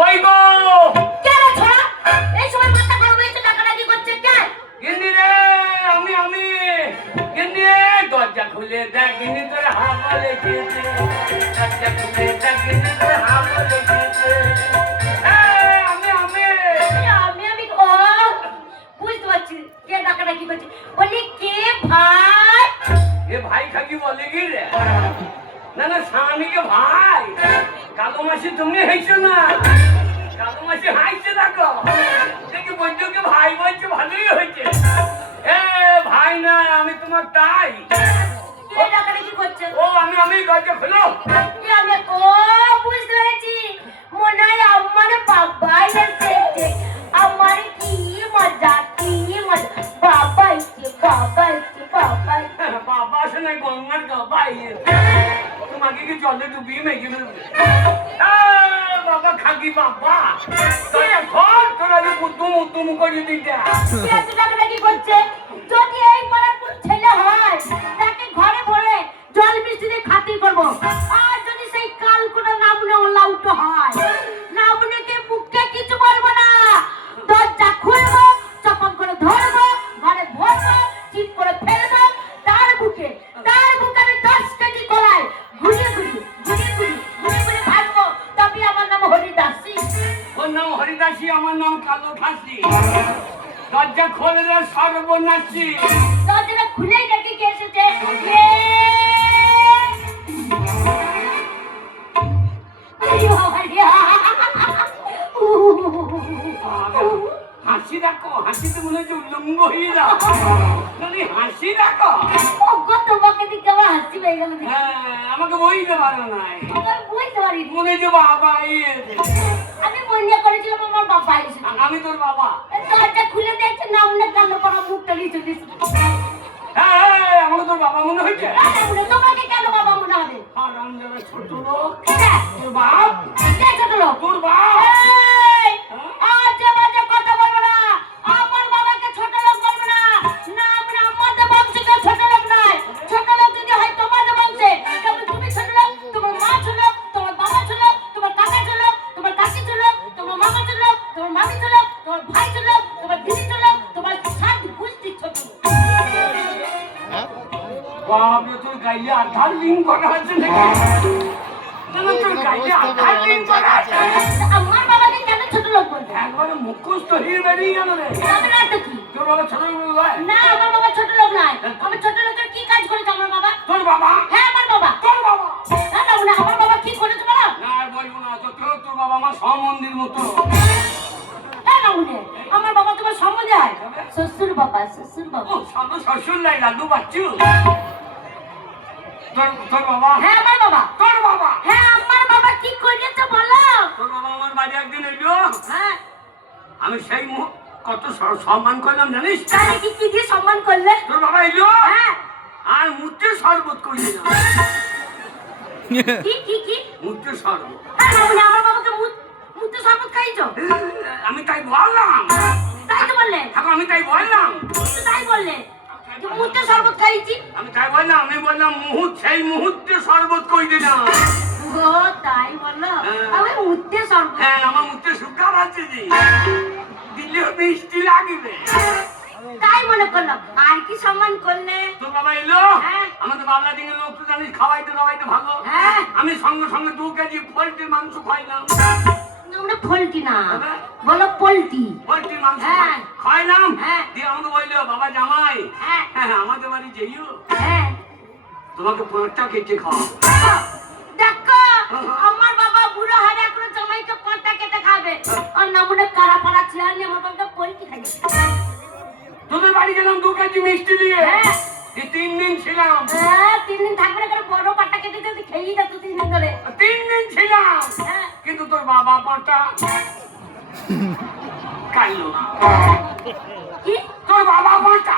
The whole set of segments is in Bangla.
কই গো কেন ছোড়া এই সময় মাথা গরম হয়েছে ডাকাডাকি করছে কেন? গিন্নি রে আমি গিন্নি দরজা খুলে দেখ গিন্নি তোর হাওয়া লেগেছে দরজা খুলে দেখ গিন্নি তোর হাওয়া লেগেছে আমি ও বুঝতে পারছি কে ডাকাডাকি করছে বলি কে ভাই এ ভাই খাকি বলে কি রে না না স্বামীকে ভাই কালো মাসি তুমি হইছো না কালো মাসি হাইছে দেখো দেখি বৈদ্যকে ভাই বলছে ভালোই হয়েছে এ ভাই না আমি তোমার তাই কে ডাকাডাকি করছে ও আমি দরজা খোলো আমি ও বুঝতে পেরেছি মনে হয় আমার বাবাই এসেছে আমার কি মজা বাবা এসেছে বাবা আসলে গঙ্গার গাবাই তোমাকে কি জলে ডুবিয়ে মেঘে ফেলবে বাবা খাকি বাবা ঘর তোরা উদ্যম করে দিতে ডাকাডাকি করছে যদি এই পাড়ার কোন ছেলে হয় তাকে ঘরে ভরে জল মিষ্টিতে খাতির করবো আর যদি সেই কাল কোনো নামনে লাউট হয় নামনেকে মুখে কিছু বলবো না দরজা খুলবো চপন করে ধরবো ঘরে ভরবো চিপ করে ফেলবো তার বুকে আমি 10 কেজি কলাই ঘুরিয়ে ভাববো তবে আমার নাম হরিদাসী ওর নাম হরিদাসী আমার নাম কালো খাসি দরজা খোলে রে সর্বনাশী দরজাটা খুলেই দেখি কে এসেছে হাসি রাখো হাসিতে মনে হচ্ছে উল্লঙ্গ হয়ে যাও হাসি রাখো তোমাকে দিকে আমার হাসি পেয়ে গেল আমাকে বইতে পারো নাই বুঝতে পারি মনে যে বাবা আমি মনে করেছিলাম আমার বাবা এসেছে আমি তোর বাবা দরজা খুলে দেখছে না মনে কালো করা মুখটা নিচে দিচ্ছে আমাকে তোর বাবা মনে হয়েছে তোমাকে কেন বাবা মনে হবে ছোট লোক হ্যাঁ। তোর বাপ ছোট লোক তোর বাপ আজে বাজে কথা বলবো না আমার বাবাকে ছোট লোক বলবো না না আমরা আমাদের বংশে কেউ ছোট লোক নয় ছোট লোক যদি হয় তোমাদের বংশে তবে তুমি ছোট লোক তোমার মা ছোট লোক তোমার বাবা ছোট লোক তোমার কাকা ছোট লোক তোমার কাকি ছোট লোক তোমার মামা ছোট লোক তোমার মামি ছোট লোক তোমার ভাই ছোট লোক তোমার দিদি ছোট লোক তোমার সাত গোষ্ঠী ছোট লোক বাবা তোর গাইলে আধার লিঙ্ক করা আছে নাকি তোর গাইলে আধার লিঙ্ক করা আছে আমার বাবাকে কেন ছোট লোক বলতে একবারে মুখস্থ হয়ে বেরিয়ে গেল রে আমার আর কি তোর বাবা ছোট লোক নয় না আমার বাবা ছোট লোক নয় আমার ছোট লোকের কি কাজ করেছে আমার বাবা তোর বাবা হ্যাঁ আমার বাবা তোর বাবা না না আমার বাবা কি করেছে বলো না আর বলবো না তোর বাবা আমার সম্বন্ধীর মতো হ্যাঁ না আমার বাবা তোমার সম্বন্ধে হয় শ্বশুর বাবা ও সামনে শ্বশুর লাই লাড্ডু বাচ্চু তোর বাবা হ্যাঁ আমার বাবা তোর বাবা হ্যাঁ আমার বাবা কি করেছে বলো তোর বাবা আমার বাড়ি একদিন এলো হ্যাঁ আমি সেই কত সম্মান করলাম জানিস তাহলে কি কি দিয়ে সম্মান করলে তোর বাবা এলো হ্যাঁ আর মুহূর্তে শরবত করে দিলাম কি মুহূর্তে শরবত হ্যাঁ না আমার বাবাকে মুহূর্তে শরবত খাইছো আমি তাই বললাম তাই তো বললে এখন আমি তাই বললাম তাই বললে মুহূর্তে শরবত খাইছি আমি তাই বললাম আমি বললাম সেই মুহূর্তে শরবত করে দিলাম ও তাই বললো আমি মুহূর্তে শরবত হ্যাঁ আমার মুহূর্তে সুগার আছে যে দিলেও মিষ্টি লাগবে তাই মনে করলাম আর কি সম্মান করলে তোর বাবা এলো হ্যাঁ আমাদের বাংলা দিনের লোক তো জানিস খাওয়াইতে ভালো হ্যাঁ আমি সঙ্গে সঙ্গে 2 কেজি পোল্ট্রির মাংস খাইলাম আমরা পোল্ট্রি না বলো পোল্ট্রি পোল্ট্রির মাংস হ্যাঁ খাইলাম হ্যাঁ দিয়ে আমাকে বললো বাবা জামাই হ্যাঁ হ্যাঁ আমাদের বাড়ি যেইও হ্যাঁ তোমাকে পোঁটটা কেটে খাও দেখো আমার বাবা বুড়ো হয়ে এখনো জামাইকে পোঁটটা কেটে খাবে আর নামনে কারা পাড়া ছেলে নিয়ে আমার বাবাকে পোল্ট্রি খাইছে তোদের বাড়ি গেলাম 2 কেজি মিষ্টি দিয়ে হ্যাঁ 3 দিন ছিলাম হ্যাঁ 3 দিন থাকবে না করে বড় পাট্টা কেটে কেটে খেয়েই যাচ্ছ 3 দিন ধরে 3 দিন ছিলাম হ্যাঁ কিন্তু তোর বাবা পোঁটটা খাইলো না কি তোর বাবা পোঁটটা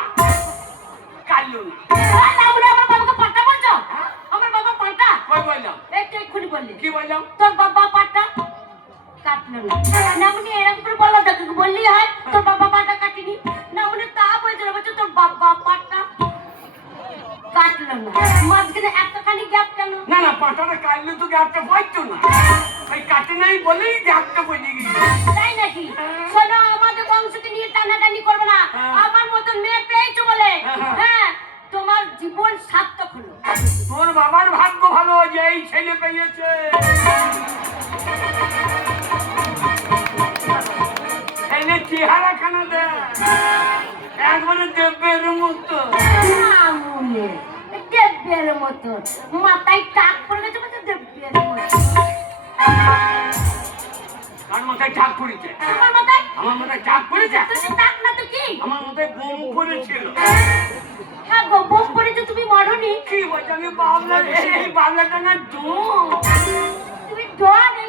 খাইলো না নামনে আমার বাবাকে পাট্টা বলছো আমার বাবা পাট্টা কই বললাম একটু এক্ষুনি বললে কি বললাম তোর বাবা পাট্টা কাটলো না নামনে এরকম করে বলা যাবে বললেই হয় তোর বাবা পাট্টা কাটিনি নামনে তা বলছিল বলছো তোর বাবা পাট্টা কাটলো না মাঝখানে একটাখানি গ্যাপ কেন না না পাটাটা কাটলে তো গ্যাপটা পাইতো না ওই কাটে হাতে নাই বলেই ডাকতে বলে গেছি। তাই নাকি? শোনো, আমাদের বংশকে নিয়ে টানাটানি করবে না। আমার মতন মেয়ে পেয়েছো বলে হ্যাঁ তোমার জীবন সার্থক হলো। তোর বাবার ভাগ্য ভালো যে এই ছেলে পেয়েছে। ছেলে চেহারা খানা দেয় একবারে দেবের মতো। আমুলে দেবের মতো মাথায় টাক পড়ে গেছে বলছে দেবের মতো। কার মাথায় টাক পড়েছে? আমার মাথায়? আমার মাথায় টাক পড়েছে? তুমি টাক না তো কি? আমার মাথায় বোম পড়েছিল। হ্যাঁ গো, বোম পড়েছে, তুমি মরনি। কি বলছো? আমি বাবলা, এই বাবলাটা না ডুম। তুমি ডন।